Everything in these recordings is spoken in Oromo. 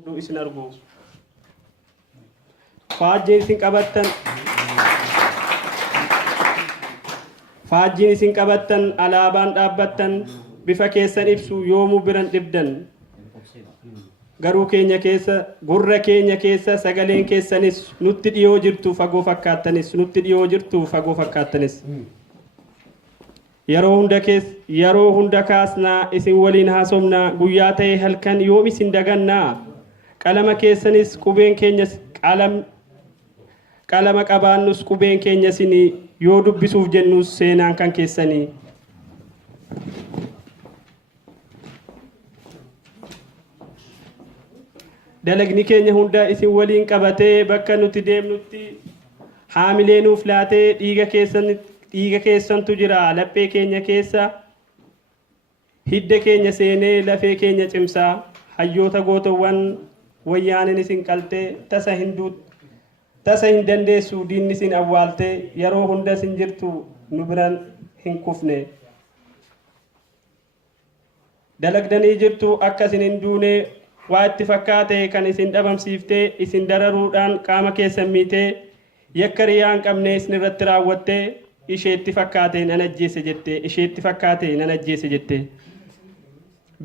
Do isin argu faajjii isin qabattan alaabaan dhaabbattan bifa keessan ibsu yoomu biran dhibdan garuu keenya keessa gurra keenya keessa sagaleen keessanis nutti dhiyoo jirtu fagoo fakkaattanis yeroo hunda kaasnaa isin waliin haasofnaa guyyaa ta'e halkan yoom isin dagannaa qalama keessanis qubeen keenyas qalama qabaannus qubeen keenyas yoo dubbisuuf jennus seenaan kan keessanii dalagni keenya hunda isin waliin qabatee bakka nuti deemnutti haamilee nuuf laatee dhiiga keessantu jira laphee keenya keessa hidda keenya seenee lafee keenya cimsaa hayyoota gootowwan wayyaaniin isin qaltee tasa hin dandeessu diinni isin awwaaltee yeroo hunda isin jirtu nu biran hin kufne dalagdanii jirtu akka isin hin duune waa itti fakkaate kan isin dhabamsiiftee isin dararuudhaan qaama keessan miitee yakka riyaa hin qabne isin irratti raawwattee isheetti fakkaate nan ajjeese jette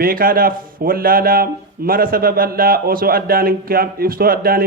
beekaadhaaf wallaalaa mara sababal'aa osoo addaan